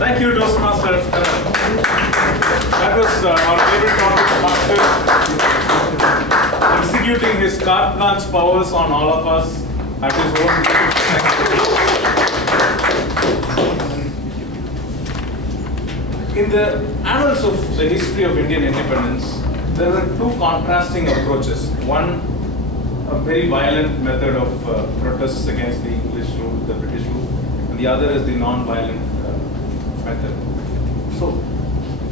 Thank you, Toastmaster. That was our favorite Toastmaster, executing his carte blanche powers on all of us at his own. In the annals of the history of Indian independence, there were two contrasting approaches. One, a very violent method of protests against the English rule, the British rule, and the other is the non-violent method. So,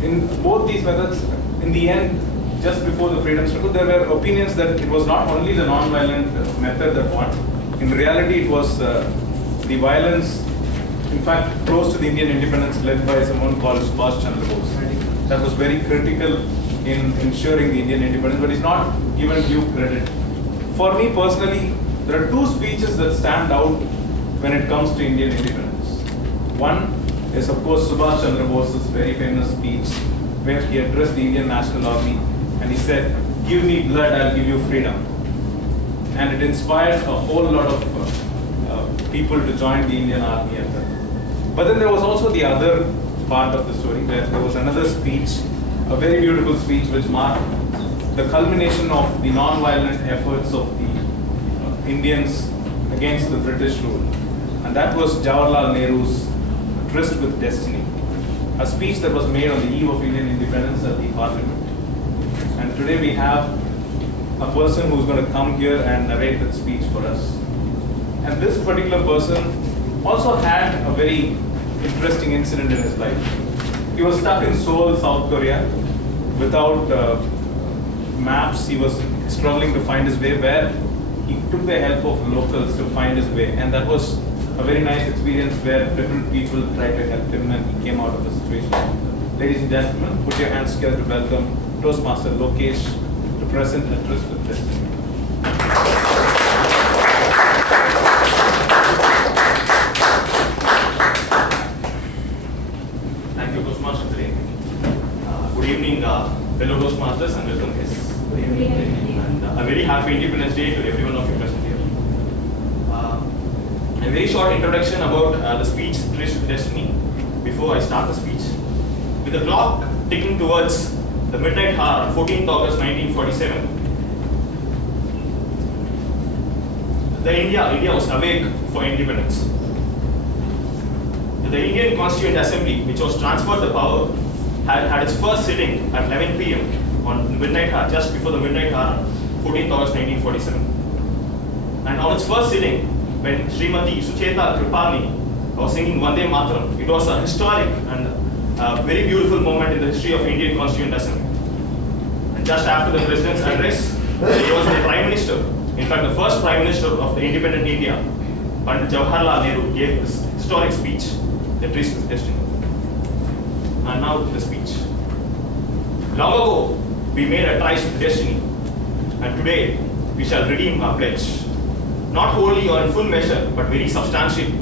in both these methods, in the end, just before the freedom struggle, there were opinions that it was not only the non-violent method that won. In reality, it was the violence, in fact, close to the Indian independence, led by someone called Subhash Chandra Bose. That was very critical in ensuring the Indian independence, but it's not given due credit. For me personally, there are two speeches that stand out when it comes to Indian independence. One is, of course, Subhash Chandra Bose's very famous speech where he addressed the Indian National Army and he said, "Give me blood, I'll give you freedom." And it inspired a whole lot of people to join the Indian Army at that. But then there was also the other part of the story where there was another speech, a very beautiful speech which marked the culmination of the non-violent efforts of the Indians against the British rule. And that was Jawaharlal Nehru's Tryst with Destiny, a speech that was made on the eve of Indian independence at the Parliament. And today we have a person who's going to come here and narrate that speech for us. And this particular person also had a very interesting incident in his life. He was stuck in Seoul, South Korea, without maps. He was struggling to find his way, where he took the help of locals to find his way. And that was a very nice experience where different people tried to help him and he came out of the situation. Ladies and gentlemen, put your hands together to welcome Toastmaster Lokesh to present a Tryst with Destiny. Thank you, Toastmaster today. Good evening, fellow Toastmasters, and welcome guests. Good evening. And a very happy Independence Day to every one of you present here. A very short introduction about the speech Tryst with Destiny before I start the speech. With the clock ticking towards the midnight hour, 14th August 1947, India was awake for independence. The Indian Constituent Assembly, which was transferred the power, had its first sitting at 11 p.m. on the midnight hour, just before the midnight hour, 14th August 1947. And on its first sitting, when Srimati Sucheta Kripalani was singing Vande Mataram, it was a historic and very beautiful moment in the history of Indian Constituent Assembly. And just after the President's address, he was the Prime Minister. In fact, the first Prime Minister of the independent India, Pandit Jawaharlal Nehru, gave this historic speech, the Tryst with Destiny. And now the speech. Long ago, we made a tryst with destiny, and today we shall redeem our pledge. Not wholly or in full measure, but very substantially.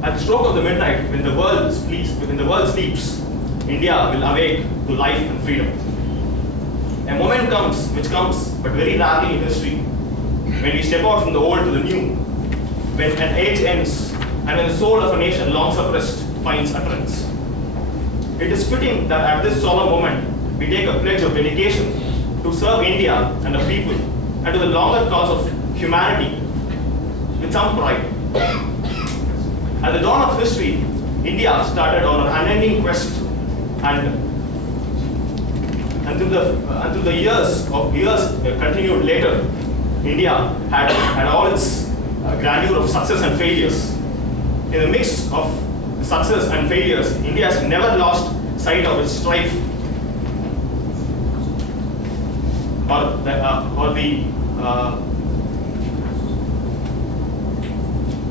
At the stroke of the midnight, when the world sleeps, India will awake to life and freedom. A moment comes, which comes, but very rarely in history, when we step out from the old to the new, when an age ends, and when the soul of a nation long suppressed finds utterance. It is fitting that at this solemn moment, we take a pledge of dedication to serve India and the people, and to the longer cause of humanity with some pride. At the dawn of history, India started on an unending quest, and until the years continued later, India had all its grandeur of success and failures. In the mix of success and failures, India has never lost sight of its strife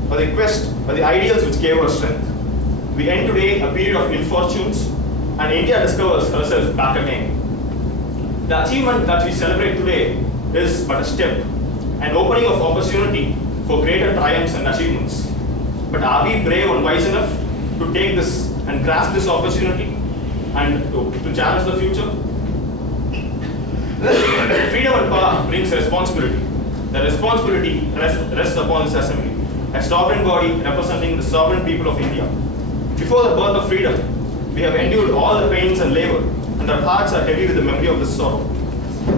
or the quest for the ideals which gave her strength. We end today a period of ill fortunes, and India discovers herself back again. The achievement that we celebrate today is but a step, an opening of opportunity for greater triumphs and achievements. But are we brave and wise enough to take this and grasp this opportunity and to challenge the future? Freedom and power brings responsibility. The responsibility rests upon this assembly. a sovereign body representing the sovereign people of India. Before the birth of freedom, we have endured all the pains and labor, and our hearts are heavy with the memory of this sorrow.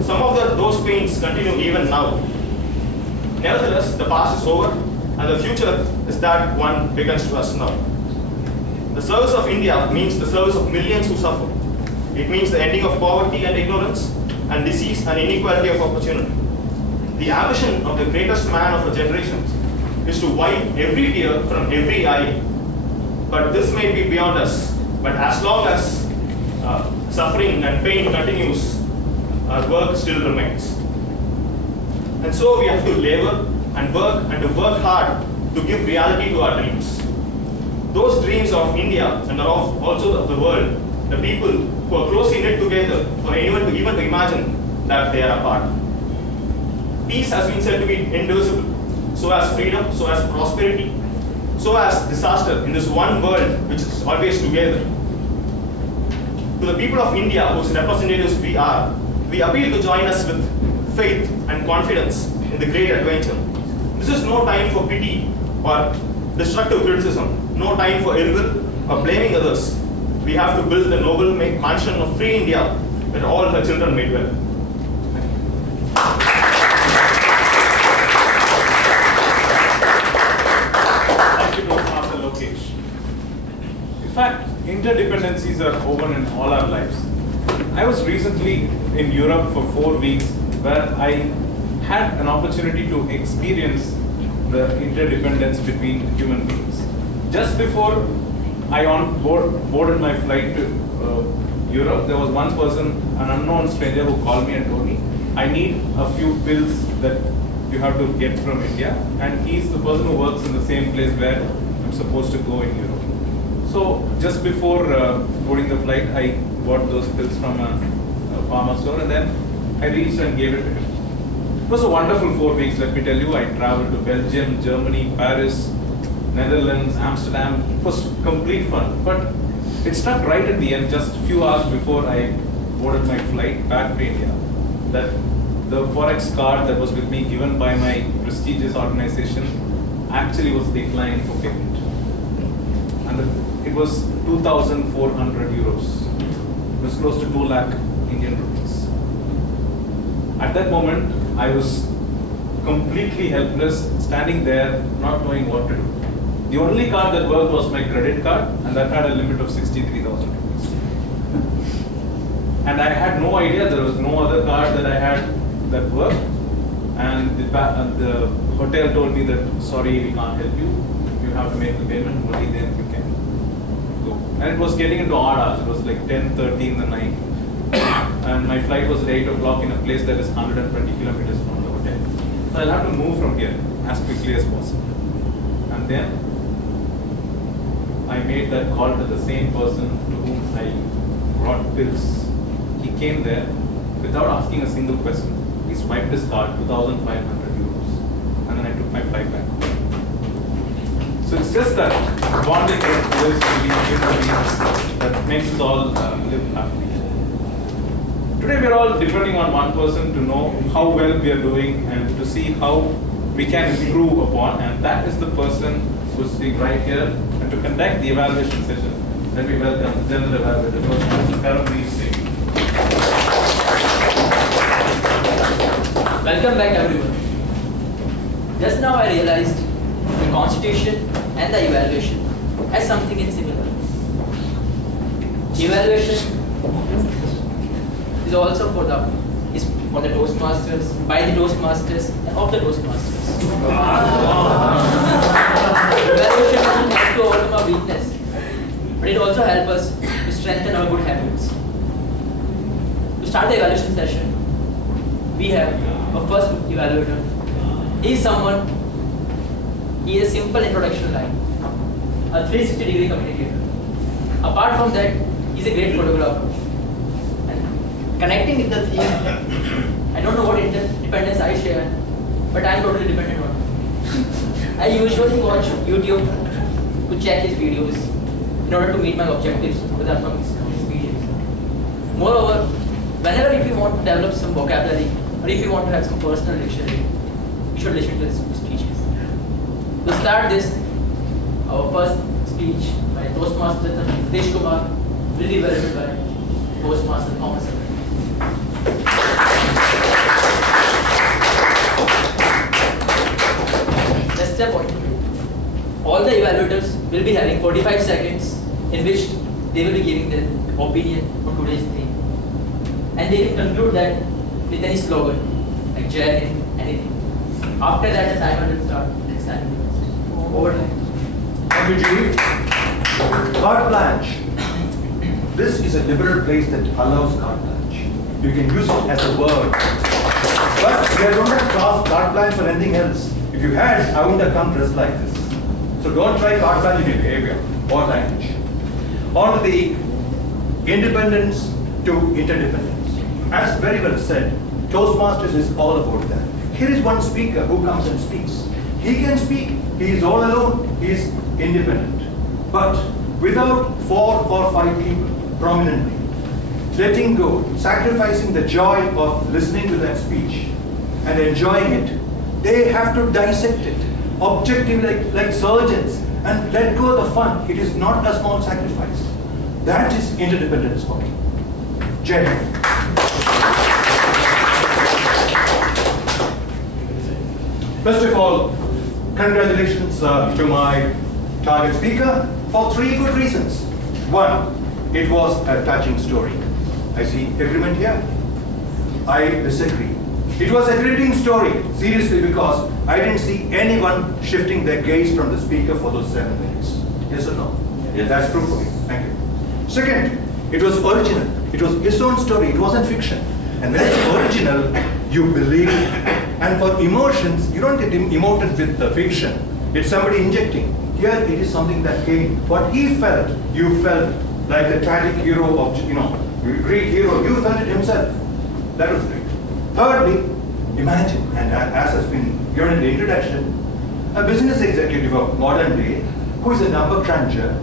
Some of those pains continue even now. Nevertheless, the past is over, and the future is that one begins to us now. The service of India means the service of millions who suffer. It means the ending of poverty and ignorance, and disease and inequality of opportunity. The ambition of the greatest man of our generations is to wipe every tear from every eye. But this may be beyond us. But as long as suffering and pain continues, our work still remains. And so we have to labor and to work hard to give reality to our dreams. Those dreams of India and also of the world, the people who are closely knit together for anyone to even to imagine that they are apart. Peace has been said to be indivisible, so as freedom, so as prosperity, so as disaster in this one world which is always together. To the people of India whose representatives we are, we appeal to join us with faith and confidence in the great adventure. This is no time for pity or destructive criticism, no time for ill will or blaming others. We have to build the noble mansion of free India where all her children may dwell. In fact, interdependencies are woven in all our lives. I was recently in Europe for 4 weeks where I had an opportunity to experience the interdependence between human beings. Just before I boarded my flight to Europe, there was one person, an unknown stranger, who called me and told me, I need a few pills that you have to get from India, and he's the person who works in the same place where I'm supposed to go in Europe. So just before boarding the flight, I bought those pills from a pharma store, and then I reached and gave it to him. It was a wonderful 4 weeks, let me tell you. I traveled to Belgium, Germany, Paris, Netherlands, Amsterdam. It was complete fun. But it struck right at the end, just a few hours before I boarded my flight back to India, that the Forex card that was with me, given by my prestigious organization, actually was declined for payment. And it was 2,400 euros. It was close to 2 lakh Indian rupees. At that moment, I was completely helpless, standing there, not knowing what to do. The only card that worked was my credit card, and that had a limit of 63,000 rupees. And I had no idea, there was no other card that I had that worked. And the hotel told me that, sorry, we can't help you. You have to make the payment, only then you can go. And it was getting into odd hours. It was like 10:30 in the night. And my flight was at 8 o'clock in a place that is 120 kilometers from the hotel. So I'll have to move from here as quickly as possible. And then I made that call to the same person to whom I brought pills. He came there without asking a single question. He swiped his card, 2,500 euros. And then I took my flight back. So it's just that bonding that lives between human beings that makes us all live happily. Today we are all depending on one person to know how well we are doing and to see how we can improve upon, and that is the person who is sitting right here. And to conduct the evaluation session, let me welcome the General Evaluator, Mr. Karamveer Singh. Welcome back, everyone. Just now I realized the Constitution and the evaluation has something in similar. Evaluation is also for the Toastmasters, by the Toastmasters, and of the Toastmasters. Evaluation doesn't help to overcome our weakness, but it also helps us to strengthen our good habits. To start the evaluation session, we have our first evaluator. He is someone, he has a simple introduction line, a 360-degree communicator. Apart from that, he is a great photographer. And connecting with the theme, I don't know what interdependence I share, but I am totally dependent on it. I usually watch YouTube to check his videos in order to meet my objectives with upcoming videos. Moreover, whenever if you want to develop some vocabulary or if you want to have some personal dictionary, you should listen to his speeches. To start this, our first speech by Toastmaster Ritesh Kumar will be delivered by Toastmaster Thomas. That's the point. All the evaluators will be having 45 seconds in which they will be giving their opinion on today's theme. And they will conclude that with any slogan, like Jai Hind, anything. After that, the timer will start. Next time. Over time. Thank you, Julie. Carte blanche. This is a liberal place that allows carte blanche. You can use it as a word. But you don't have carte blanche for anything else. If you had, I wouldn't have come dressed like this. So don't try carte blanche in your behavior or language. On to the independence to interdependence. As very well said, Toastmasters is all about that. Here is one speaker who comes and speaks. He can speak. He is all alone. He is independent. But without 4 or 5 people prominently letting go, sacrificing the joy of listening to that speech and enjoying it, they have to dissect it objectively like surgeons and let go of the fun. It is not a small sacrifice. That is interdependence for me. Jai Hind. First of all, congratulations to my target speaker for 3 good reasons. 1, it was a touching story. I see agreement here. I disagree. It was a gripping story, seriously, because I didn't see anyone shifting their gaze from the speaker for those 7 minutes. Yes or no? Yes. That's true for me. Thank you. Second, it was original. It was his own story. It wasn't fiction. And when it's original, you believe it. And for emotions, you don't get emoted with the fiction. It's somebody injecting. Here, it is something that came. What he felt, you felt, like the tragic hero of, Greek hero. You felt it himself. That was great. Thirdly, imagine, and as has been given in the introduction, a business executive of modern day who is a number cruncher,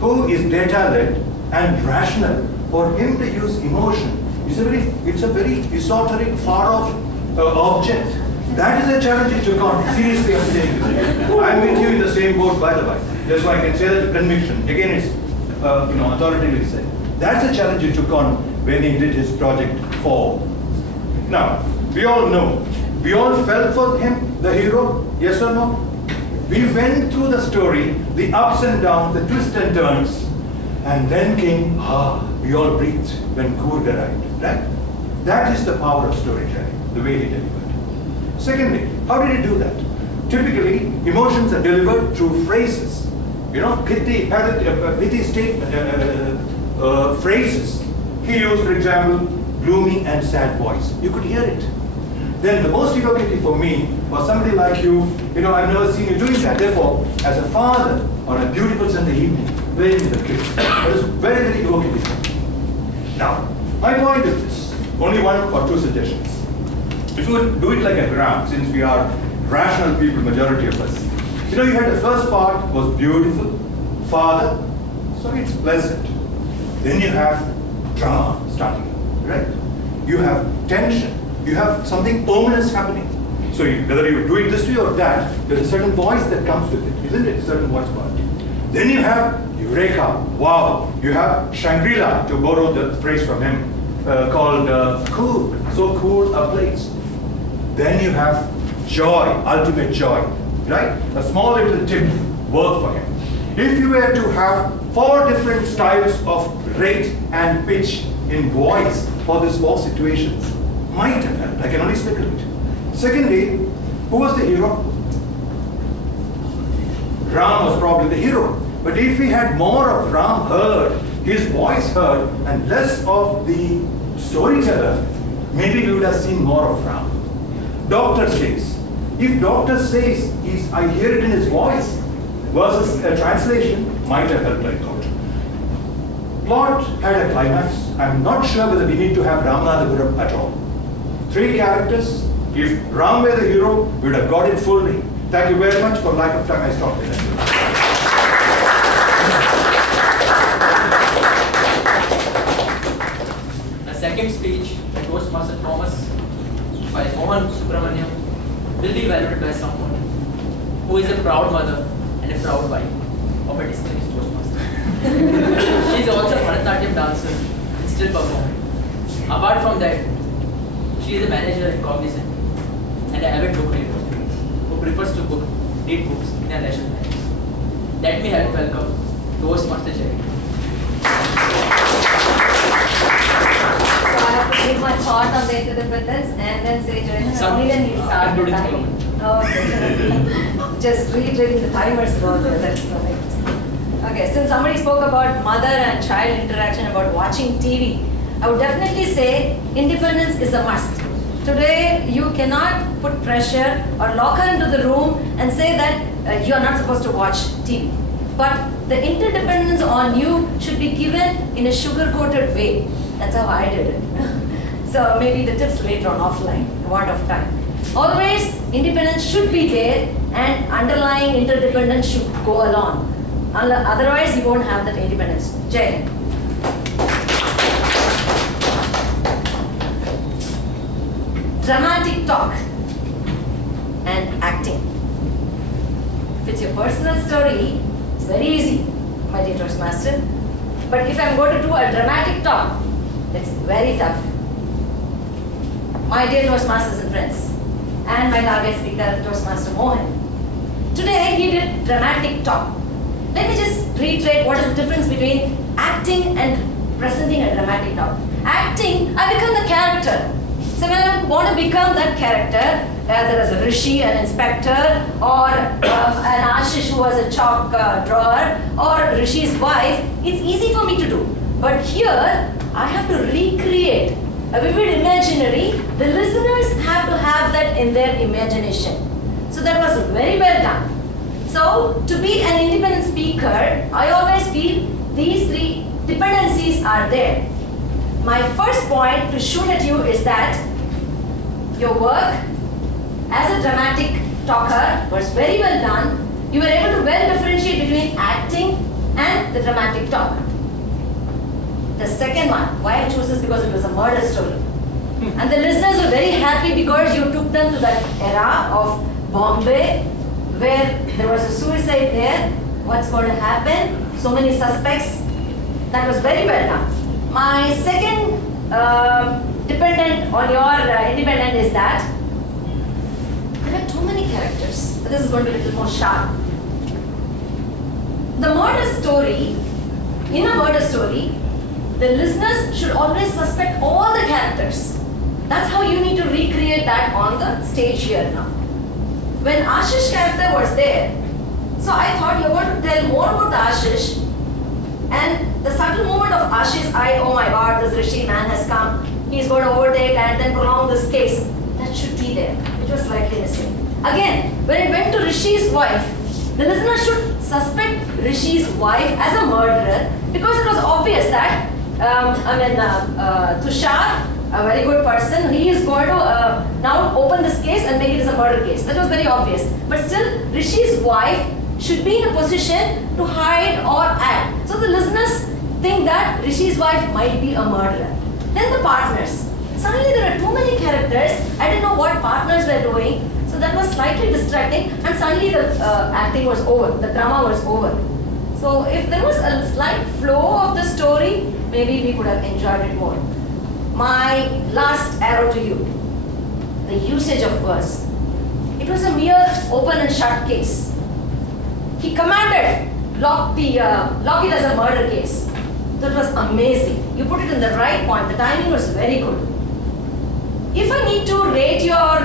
who is data-led and rational. For him to use emotion, it's a very esoteric, far-off object. That is a challenge he took on. Seriously, I'm saying this. I'm with you in the same boat, by the way. That's why I can say that with conviction. Again, it's authoritatively said. That's a challenge he took on when he did his project 4. Now, we all know, we all felt for him, the hero, yes or no? We went through the story, the ups and downs, the twists and turns, and then came, we all breathed when Kurg arrived, right? That is the power of storytelling, the way he delivered. Secondly, how did he do that? Typically, emotions are delivered through phrases. Pithy phrases. He used, for example, gloomy and sad voice. You could hear it. Then the most evocative for me was somebody like you. I've never seen you doing that. Therefore, as a father on a beautiful Sunday evening, playing with the kids, that is very, very evocative. Now, my point is this. Only 1 or 2 suggestions. If you would do it like a gram, since we are rational people, majority of us. You had the first part was beautiful, father, so it's pleasant. Then you have drama starting, right? You have tension. You have something ominous happening. So whether you do it this way or that, there's a certain voice that comes with it, isn't it? A certain voice part. Then you have Eureka, wow. You have Shangri-La, to borrow the phrase from him, called cool, so cool a place. Then you have joy, ultimate joy, right? A small little tip worked for him. If you were to have 4 different styles of rate and pitch in voice for these 4 situations, might have helped. I can only speculate. Secondly, who was the hero? Ram was probably the hero. But if we had more of Ram heard, his voice heard, and less of the storyteller, maybe we would have seen more of Ram. Doctor says. If doctor says, I hear it in his voice, versus a translation, might have helped, I thought. Plot had a climax. I'm not sure whether we need to have Ramanathapuram at all. 3 characters. If Ram were the hero, we would have got it fully. Thank you very much. For lack of time, I stop there. The second speech by Toastmaster Thomas by Mohan Subramaniam will be valued by someone who is a proud mother and a proud wife of a distinguished Toastmaster. She is also a Bharatanatyam dancer and still performing. Apart from that, she is a manager at Cognizant and an avid book reader who prefers to read books in her leisure times. Let me help welcome Toastmaster Jerry. So I have to give my thought on the interdependence and then say during only then you start the time. Okay. Just reiterating the timers about that, that's correct. Okay, since somebody spoke about mother and child interaction, about watching TV, I would definitely say independence is a must. Today, you cannot put pressure or lock her into the room and say that you are not supposed to watch TV. But the interdependence on you should be given in a sugar-coated way. That's how I did it. So maybe the tips later on offline, a lot of time. Always, independence should be there and underlying interdependence should go along. Otherwise, you won't have that independence. Jai Hind. Dramatic talk and acting. If it's your personal story, it's very easy, my dear Toastmaster. But if I'm going to do a dramatic talk, it's very tough. My dear Toastmasters and friends, and my target speaker, Toastmaster Mohan. Today he did dramatic talk. Let me just reiterate what is the difference between acting and presenting a dramatic talk. Acting, I become the character. So when I want to become that character, whether as a Rishi, an inspector, or an Ashish who was a chalk drawer, or Rishi's wife, it's easy for me to do. But here, I have to recreate a vivid imaginary. The listeners have to have that in their imagination. So that was very well done. So to be an independent speaker, I always feel these three dependencies are there. My first point to shoot at you is that your work as a dramatic talker was very well done. You were able to well differentiate between acting and the dramatic talk. The second one, why I chose this because it was a murder story. And the listeners were very happy because you took them to that era of Bombay where there was a suicide there. What's going to happen? So many suspects. That was very well done. My second dependent on your independent is that there are too many characters. This is going to be a little more sharp. The murder story, in a murder story, the listeners should always suspect all the characters. That's how you need to recreate that on the stage here now. When Ashish's character was there, so I thought you're going to tell more about the Ashish, and the subtle moment of Ashish, oh my God, this Rishi man has come, he's going to overtake and then prolong this case. That should be there. It was slightly missing. Again, when it went to Rishi's wife, the listener should suspect Rishi's wife as a murderer because it was obvious that, Tushar, a very good person, he is going to now open this case and make it as a murder case. That was very obvious. But still, Rishi's wife should be in a position to hide or act. So the listeners think that Rishi's wife might be a murderer. Then the partners. Suddenly there are too many characters. I didn't know what partners were doing. So that was slightly distracting, and suddenly the acting was over, the drama was over. So if there was a slight flow of the story, maybe we could have enjoyed it more. My last arrow to you, the usage of words. It was a mere open and shut case. He commanded, lock it as a murder case. That was amazing. You put it in the right point. The timing was very good. If I need to rate your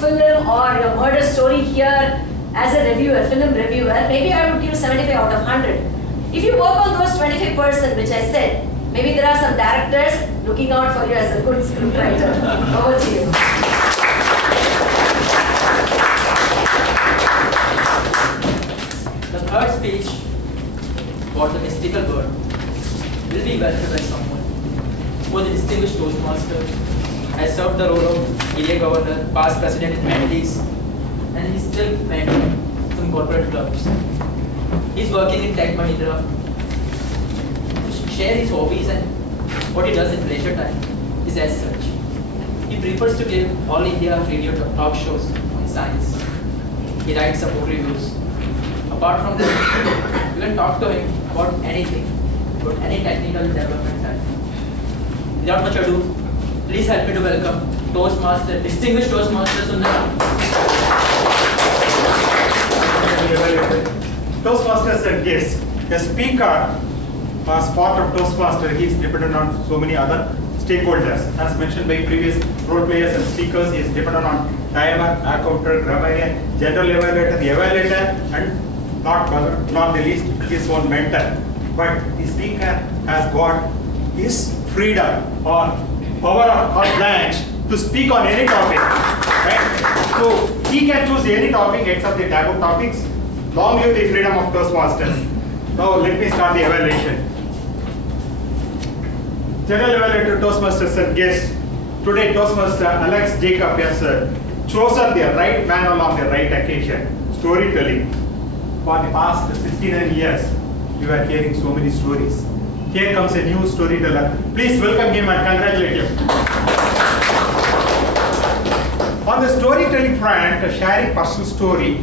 film or your murder story here as a reviewer, film reviewer, maybe I would give 75 out of 100. If you work on those 25% which I said, maybe there are some directors looking out for you as a good scriptwriter. Over to you. The third speech about the mystical bird will be welcomed by someone who was a distinguished Toastmaster, has served the role of area governor, past president in Medley's, and he's still mentoring some corporate clubs. He's working in Tech Mahindra to share his hobbies, and what he does in leisure time is as such. He prefers to give all India radio talk shows on science. He He writes some book reviews. Apart from that, you can talk to him about anything, about any technical development that. Without much ado, please help me to welcome Toastmaster, distinguished Toastmaster Sundar. Toastmasters and guests. A speaker, as part of Toastmaster, he is dependent on so many other stakeholders. As mentioned by previous role players and speakers, he is dependent on timer, accountant, grammarian, general evaluator, the evaluator, and not the least, his own mentor. But the speaker has got his freedom or power of carte blanche to speak on any topic. Right? So he can choose any topic except the taboo topics. Long live the freedom of Toastmasters. Now let me start the evaluation. General Evaluator, Toastmasters and guests. Today Toastmaster Alex Jacob has chosen the right man on the right occasion. Storytelling. For the past 69 years, you are hearing so many stories. Here comes a new storyteller. Please welcome him and congratulate him. On the storytelling front, sharing personal story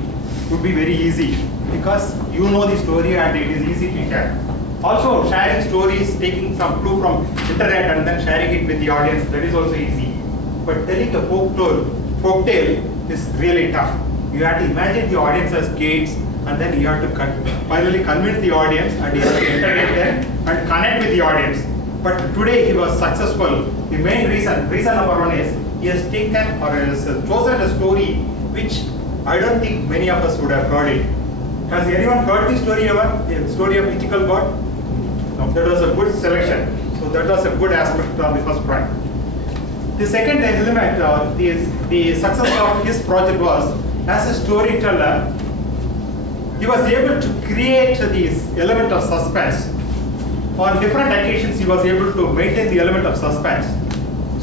would be very easy because you know the story and it is easy to share. Also, sharing stories, taking some clue from internet and then sharing it with the audience, that is also easy. But telling a folk tale is really tough. You have to imagine the audience as kids, and then you have to finally convince the audience and you have to entertain them and connect with the audience. But today he was successful. The main reason number one is he has taken or has chosen a story which I don't think many of us would have heard it. Has anyone heard the story ever? The story of mythical god? No, that was a good selection. So that was a good aspect on the first front. The second element, the success of his project was, as a storyteller, he was able to create this element of suspense. On different occasions, he was able to maintain the element of suspense.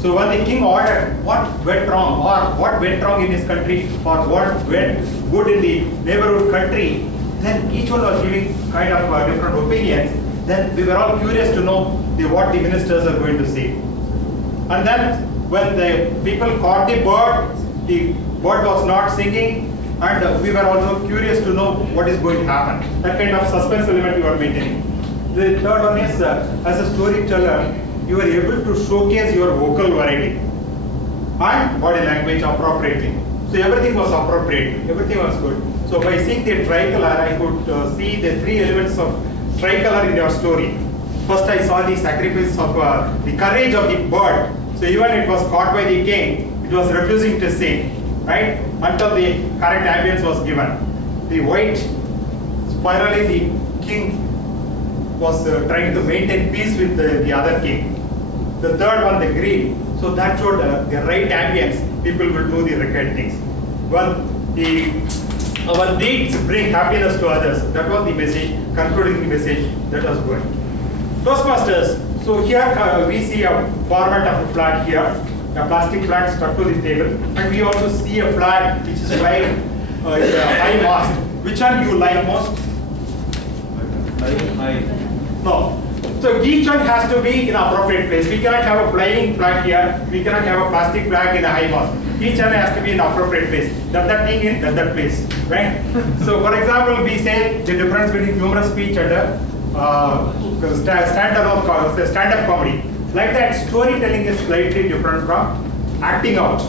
So when the king ordered what went wrong, or what went wrong in his country, or what went good in the neighborhood country, then each one was giving kind of different opinions. Then we were all curious to know what the ministers are going to say. And then when the people caught the bird was not singing, and we were also curious to know what is going to happen. That kind of suspense element you are maintaining. The third one is, as a storyteller, you are able to showcase your vocal variety and body language appropriately. So everything was appropriate, everything was good. So by seeing the tricolor, I could see the three elements of tricolor in your story. First I saw the sacrifice of the courage of the bird. So even it was caught by the king, it was refusing to sing, right? Until the correct ambience was given. The white, spirally the king was trying to maintain peace with the other king. The third one, the green, so that showed the right ambience, people will do the required things. When deeds bring happiness to others, that was the message, concluding the message, that was good. Toastmasters, so here we see a format of a flag here, a plastic flag stuck to the table, and we also see a flag which is flying in a high mast. Which one you like most? No. So each one has to be in appropriate place. We cannot have a flying flag here. We cannot have a plastic flag in a high mast. Each one has to be in appropriate place. That thing in that place, right? So for example, we say the difference between humorous speech and stand-up comedy. Like that, storytelling is slightly different from acting out.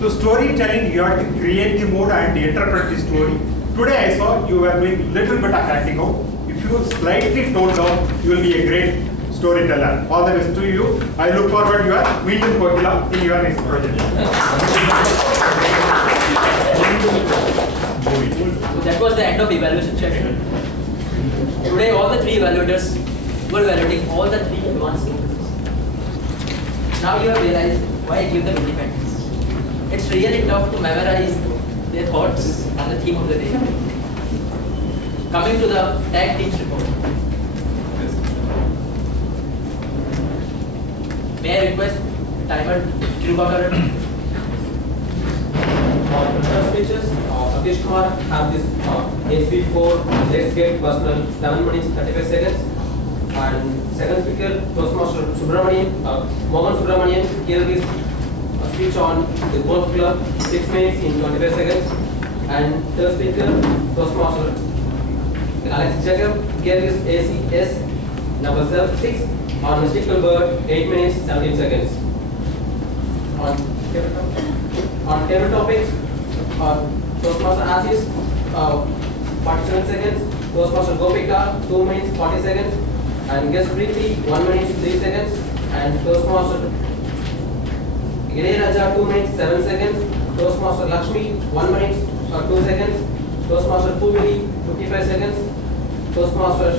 So storytelling, you have to create the mood and interpret the story. Today I saw you were doing little bit of acting out. If you slightly tone down, you will be a great storyteller. All the best to you. I look forward to your Meetum Kokila in your next project. So that was the end of evaluation session. Today all the three evaluators were evaluating all the three advanced skills. Now you have realized why I give them independence. It's really tough to memorize their thoughts on the theme of the day. Coming to the tag teams report. May I request timer Kirubakar? For speeches, Satish Kumar have this SB4, let's get personal, 7 minutes 35 seconds. And second speaker, Toastmaster Mohan Subramanian, gave his speech on the golf club, 6 minutes in 25 seconds. And third speaker, Toastmaster Alex Jacob, gave his ACS number 6 on mystical bird, 8 minutes 17 seconds. On table topics, Toastmaster Asis 47 seconds, Toastmaster Gopika 2 minutes 40 seconds, and guest Preeti 1 minute 3 seconds, and Toastmaster Raja 2 minutes 7 seconds, Toastmaster Lakshmi 1 minute 2 seconds, Toastmaster Puvili 55 seconds, Toastmaster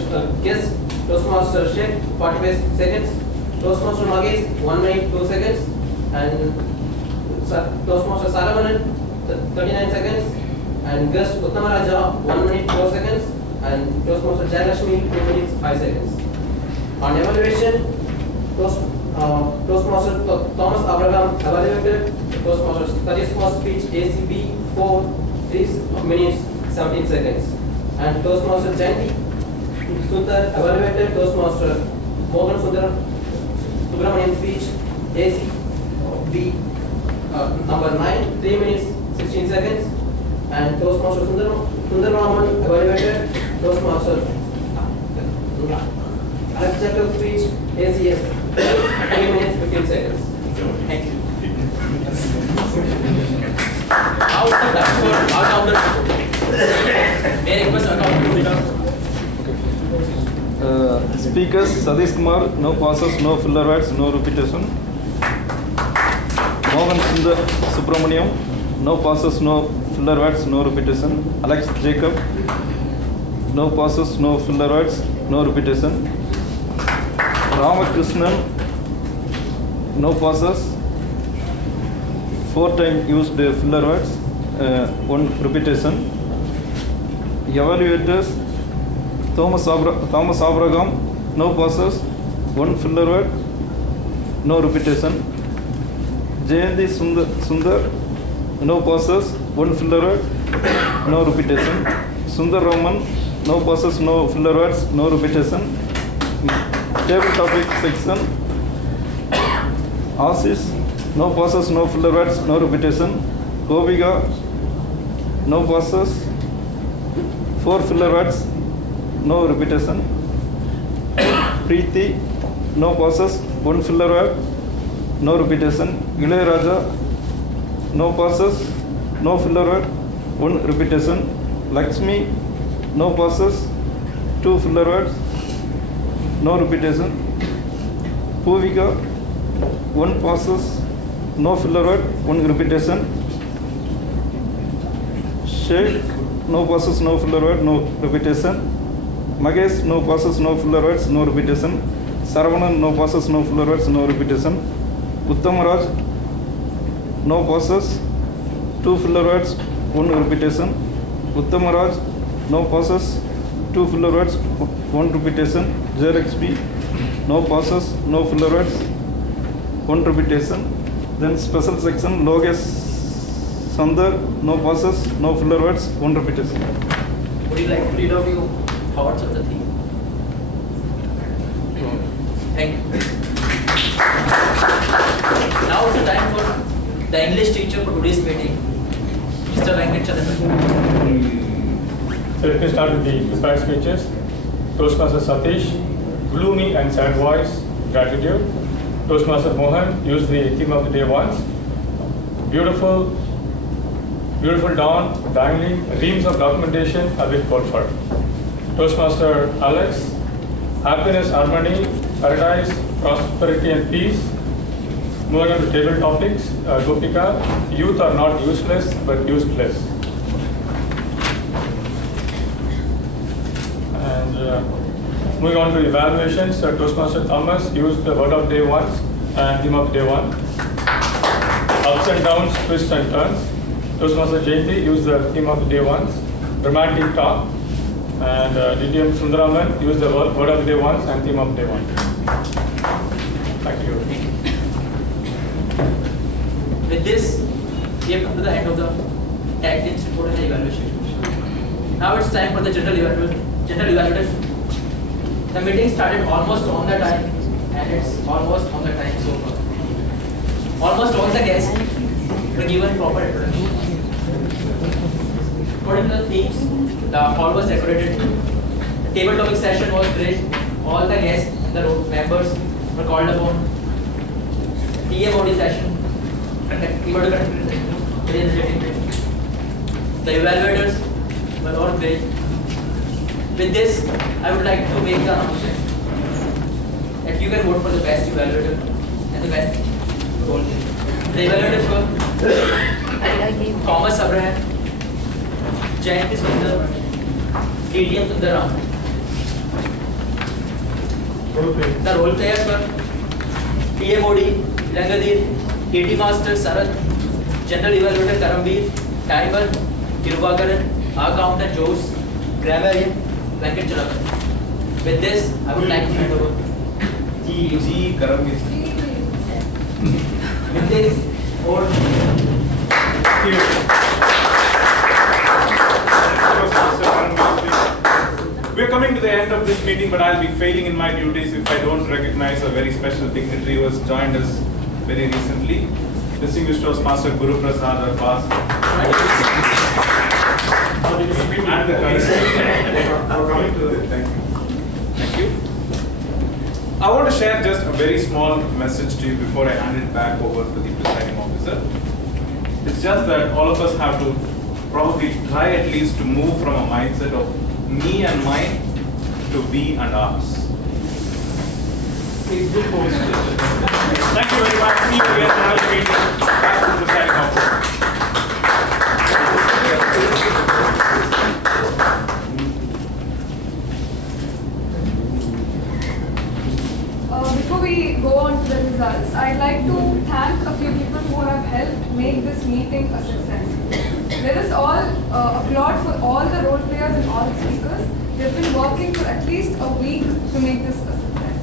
guest Toastmaster Sheikh 45 seconds, Toastmaster Magesh 1 minute 2 seconds, and Toastmaster Saravanan 39 seconds, and guest Uttama Raja 1 minute 4 seconds, and Toastmaster Jayalakshmi 2 minutes 5 seconds. On evaluation, Toastmaster Thomas Abraham evaluated Toastmaster studies for speech ACB 4 3 minutes 17 seconds, and Toastmaster Jayanti Sundar evaluated Toastmaster Mohan Subramanian speech ACB number 9 3 minutes 16 seconds, and Toastmaster Sundararaman evaluated Toastmaster Alex Jacob speech ACS 3 minutes 15 seconds. Thank you. Now it's the time for our counter. May I request our counter to read Speakers Sadish Kumar, no pauses, no filler words, no repetition. Mohan Sundar Subramaniam, no pauses, no filler words, no repetition. Alex Jacob, no pauses, no filler words, no repetition. Ramakrishnan, no pauses, 4 times used filler words, 1 repetition. Evaluators Thomas Abraham, no pauses, 1 filler word, no repetition. Jayanti Sundar, no pauses, 1 filler word, no repetition. Sundar Raman, no pauses, no filler words, no repetition. Table topic section. Asis, no pauses, no filler words, no repetition. Gopika, no pauses, 4 filler words, no repetition. Preeti, no pauses, 1 filler word, no repetition. Raja, no pauses, no filler word, 1 repetition. Lakshmi, no pauses, 2 filler words, no repetition. Puvika, 1 pauses, no filler word, 1 repetition. Sheikh, no pauses, no filler word, no repetition. Magesh, no pauses, no filler words, no repetition. Saravanan, no pauses, no filler words, no repetition. Uttama Raj, no pauses, 2 filler words, 1 repetition. Uttama Raj, no pauses, 2 filler words, 1 repetition. JRXP, no pauses, no filler words, 1 repetition. Then special section, Logesh Sandar, no pauses, no filler words, 1 repetition. Would you like to read out your thoughts of the theme? Thank you. Now is the time for the English teacher for today's meeting, Mr. Venkat Chandan. So let me start with the prepared speeches. Toastmaster Satish, gloomy and sad voice, gratitude. Toastmaster Mohan used the theme of the day once. Beautiful dawn, dangling, reams of documentation a bit called for. Toastmaster Alex, happiness, harmony, paradise, prosperity and peace. Moving on to table topics, Gopika, youth are not useless but useless. And moving on to evaluations, Toastmaster Thomas used the word of day once and theme of day one. Ups and downs, twists and turns. Toastmaster Jayanti used the theme of the day once, dramatic talk. And DTM Sundaraman used the word of the day once and theme of the day one. Thank you. With this, we have come to the end of the tag teams report and the evaluation. Now it's time for the general evaluation. The meeting started almost on the time and it's almost on the time so far. Almost all the guests were given proper introduction. According to the themes, the hall was decorated. The table topic session was great. All the guests and the members were called upon. TA body session. The evaluators were all great. With this, I would like to make the announcement that you can vote for the best evaluator and the best role. The evaluators were Thomas Abraham, Jayanti Sundar, KDM Sundaram. The role players were TA Modi, Langadir, KT Master Sarath, General Evaluator Karambir, Timer, Kirubakaran, Accountant Jose, Grammarian, Venkat Chalakan. With this, I would like to hand over. G. Karambir. With this, over. We're coming to the end of this meeting, but I'll be failing in my duties if I don't recognize a very special dignitary who has joined us very recently. Distinguished Toastmaster Guru Prasad Arbas. And the Thank you. I want to share just a very small message to you before I hand it back over to the presiding officer. It's just that all of us have to probably try at least to move from a mindset of me and mine to we and ours. Thank you very much. See you again in another meeting. Back to the presiding officer. Before we go on to the results, I'd like to thank a few people who have helped make this meeting a success. Let us all applaud for all the role players and all the speakers. They've been working for at least a week to make this a success.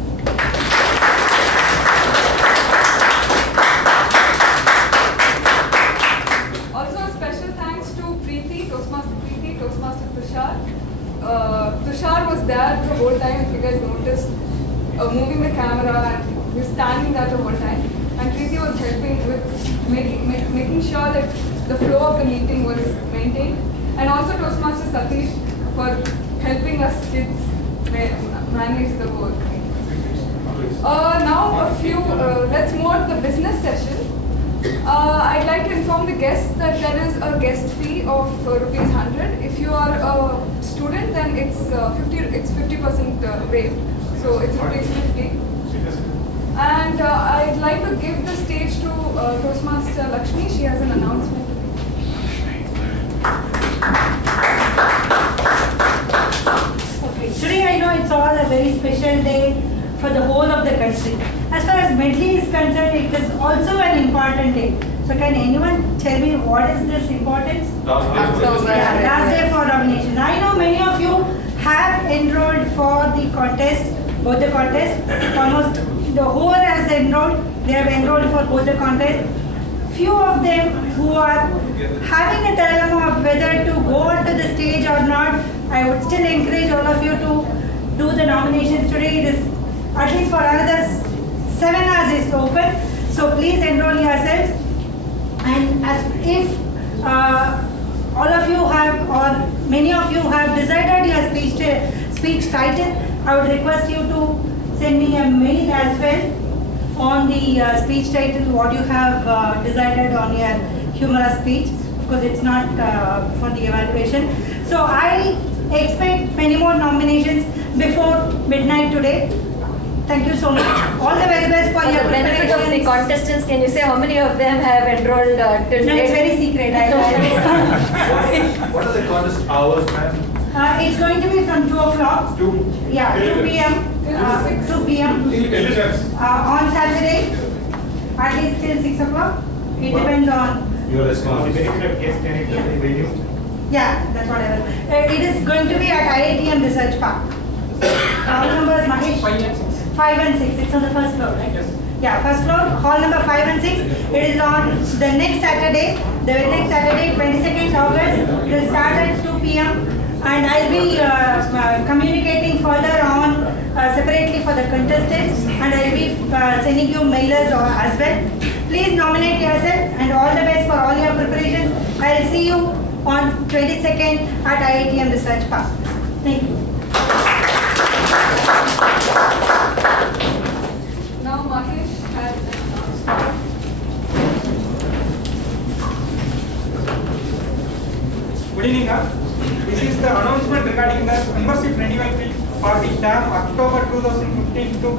Also a special thanks to Preeti, Toastmaster Tushar. Tushar was there the whole time, if you guys noticed. Moving the camera and he was standing there the whole time. And Preeti was helping with making sure that the flow of the meeting was maintained. And also Toastmaster Satish for helping us kids manage the work. Now let's move on to the business session. I'd like to inform the guests that there is a guest fee of rupees 100. If you are a student, then it's 50% waived. So it's rupees 50. And I'd like to give the stage to Toastmaster Lakshmi. She has an announcement. Okay, today I know it's all a very special day for the whole of the country. As far as Medley is concerned, it is also an important day. So can anyone tell me what is this importance? Last day for nomination. I know many of you have enrolled for the contest. Both the contests, almost whoever has enrolled, they have enrolled for both the contests. Few of them who are having a dilemma of whether to go onto the stage or not, I would still encourage all of you to do the nominations today. It is at least for another 7 hours is open, so please enroll yourselves. And as if all of you have, or many of you have decided your speech title, I would request you to send me a mail as well on the speech title, what you have decided on your humorous speech, because it's not for the evaluation. So I expect many more nominations before midnight today. Thank you so much. All the very best for your benefit of the contestants. Can you say how many of them have enrolled till No, it's very secret. What are the contest hours, ma'am? It's going to be from 2 o'clock. 2? Yeah, 2 p.m. 2 p.m. On Saturday, at least till 6 o'clock. It depends on Your response. Yeah, that's what I will. It is going to be at IITM Research Park. Hall number is Mahesh? 5 and 6. It's on the first floor, right? Yes. Yeah, first floor, hall number 5 and 6. It is on the next Saturday. The next Saturday, 22nd August. It will start at 2 p.m. And I'll be communicating further on separately for the contestants. And I'll be sending you mailers as well. Please nominate yourself and all the best for all your preparations. I'll see you on 22nd at IITM Research Park. Thank you. Now Mahesh has an announcement. Good evening, this is the announcement regarding the membership renewal fee for the term October 2015 to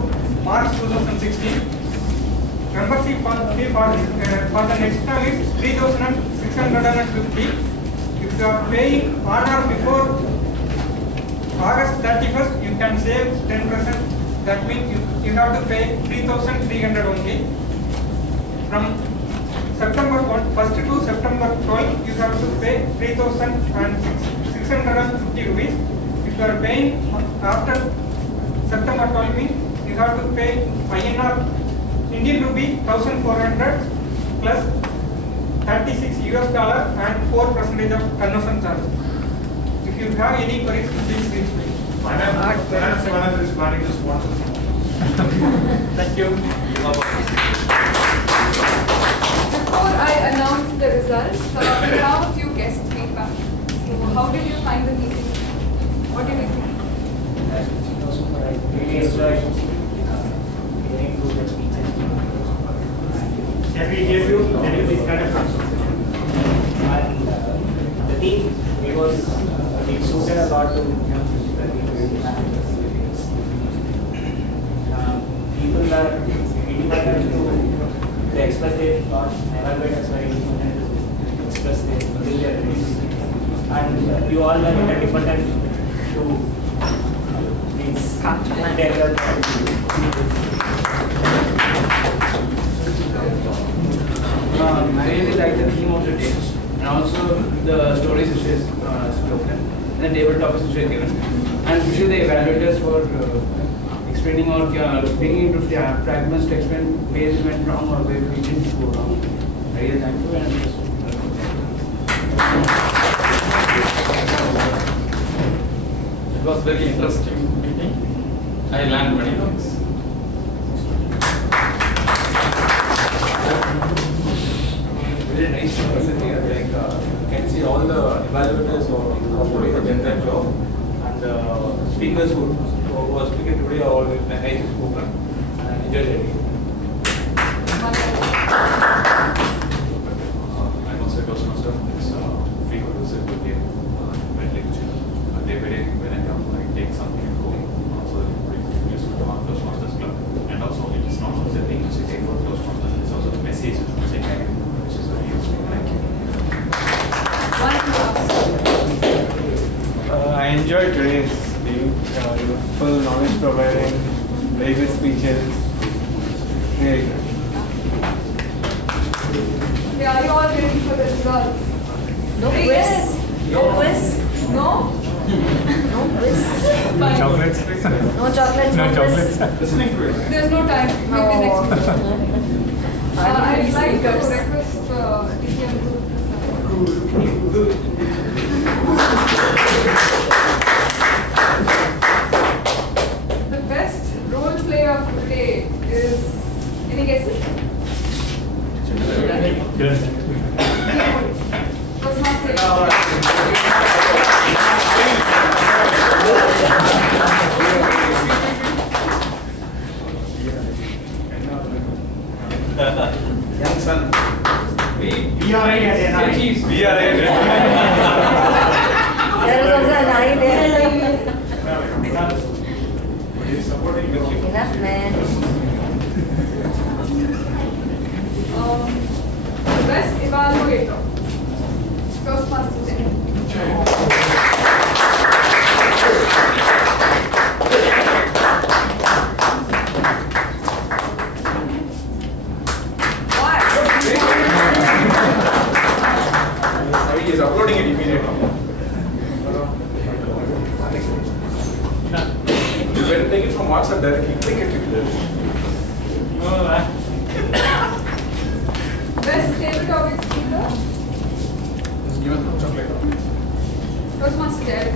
March 2016. Membership fee for the next term is 3,650. If you are paying on or before August 31st, you can save 10%. That means you have to pay 3,300 only. From September 1st to September 12th, you have to pay 3,650 rupees. If you are paying after September 12th, means you have to pay INR Indian rupee 1,400 plus 36 US dollar and 4% of conversion charge. If you have any queries, please reach me. Finance Manager is planning to sponsor. Thank you. Before I announce the results, we have a few guest feedback. So how did you find the meeting? What did you think? Really enjoyed hearing through the speeches. Can we give you this kind of questions? And the team, it suited a lot to people are independent to express their thoughts, evaluators are independent to express their views, and you all are interdependent to develop. I really like the theme of the day and also the stories which is spoken and the table topics which are given, and especially the evaluators for explaining or bringing into fragments to explain where we went wrong or where we didn't go wrong. I really thank you and it was very interesting meeting. I learned many things. Very nice person here. Like you can see all the evaluators who are doing a general job, and the speakers who are speaking today are all nicely spoken and enjoyed it. I must say, Toastmaster, it's frequent visit to here, Medley. Day by day, when I come, I take something and go. So it's useful to have Toastmasters Club. And also, it is not only the thing which you take for Toastmasters, it's also the message which you say, which is very useful. Thank you. I enjoyed today's meeting. Full knowledge providing, very good speeches. Really good. Okay, are you all ready for the results? No quiz? No quiz? No? No quiz? Fine. Chocolates? No chocolates, no quiz? There's no time. Maybe next week. I'd like to request DPM to the best role player of today is, any guesses? Yes. Toastmaster. Young son. We are ready at NRI. We are ready. There is also an eye there. Enough, man. The best evaluator. Toastmaster Jen. He is uploading it immediately. You better take it from WhatsApp directly. Click it. Best table topic speaker. Just give us chocolate. Toastmaster Jared.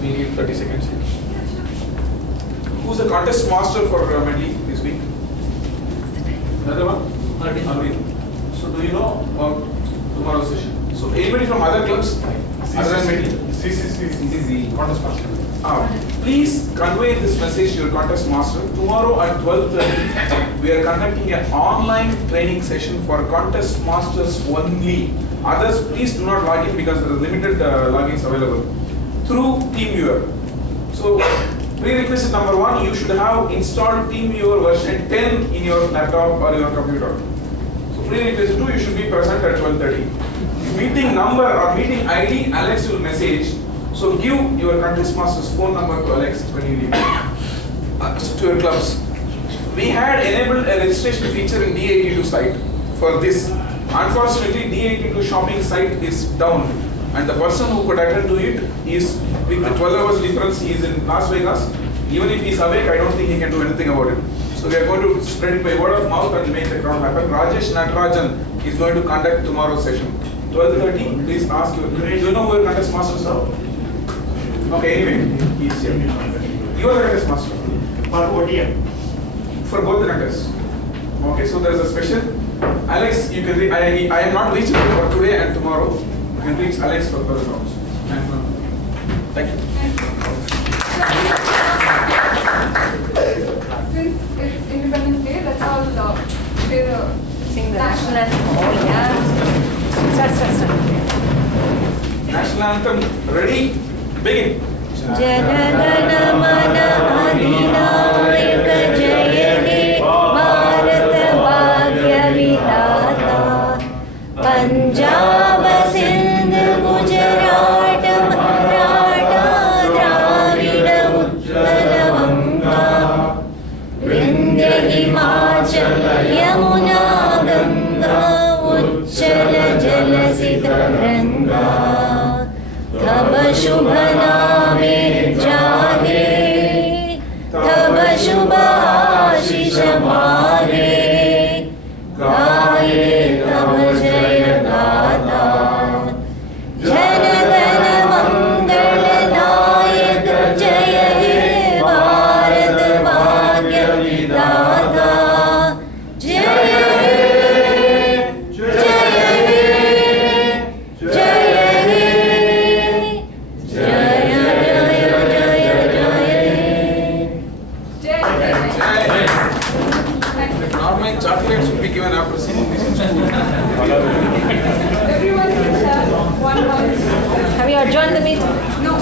We need 30 seconds here. Who's the contest master for Medley this week? Another one? Arvind. So do you know about tomorrow's session? So anybody from other clubs other than Medley? CCC, contest master. Please convey this message to your contest master. Tomorrow at 12:30, we are conducting an online training session for contest masters only. Others, please do not log in because there are limited logins available through TeamViewer. So, prerequisite number 1, you should have installed TeamViewer version 10 in your laptop or your computer. So, prerequisite 2, you should be present at 12:30. Meeting number or meeting ID, Alex will message. So, give your contest master's phone number to Alex when you leave to your clubs. We had enabled a registration feature in D82 site for this. Unfortunately, D82 shopping site is down, and the person who could attend to it is, with the 12 hours difference, he is in Las Vegas. Even if he is awake, I don't think he can do anything about it. So we are going to spread it by word of mouth and make the crowd happen. Rajesh Natarajan is going to conduct tomorrow's session. 12:30, please ask your, do you know who your contest masters are? Okay, anyway, he's here. You are the contest master. For OTM. For both the contests. Okay, so there is a special. Alex, you can I am not reachable for today and tomorrow. You can reach Alex for further rounds. Thank you. Since it's Independence Day, let's all say sing the national anthem. Oh yeah. Start. National anthem. Ready? Begin. Jana Gana Mana अधिनायक जय हे भारत भाग्य विधाता पंजाब सिंध गुजरात मराठा द्राविड उत्कल गंगा विंध्य हिमाचल यमुना गंगा उच्चल जलसि तरंगा तब शुभ नामे जागे तब शुभ आशीष मागे गाये तब जय गाथा जन गण मंगल नायक जय हे भारत भाग्य विधाता जय हे Chocolates will be given after singing this in school. everyone can share one. Have you adjourned the meeting? No.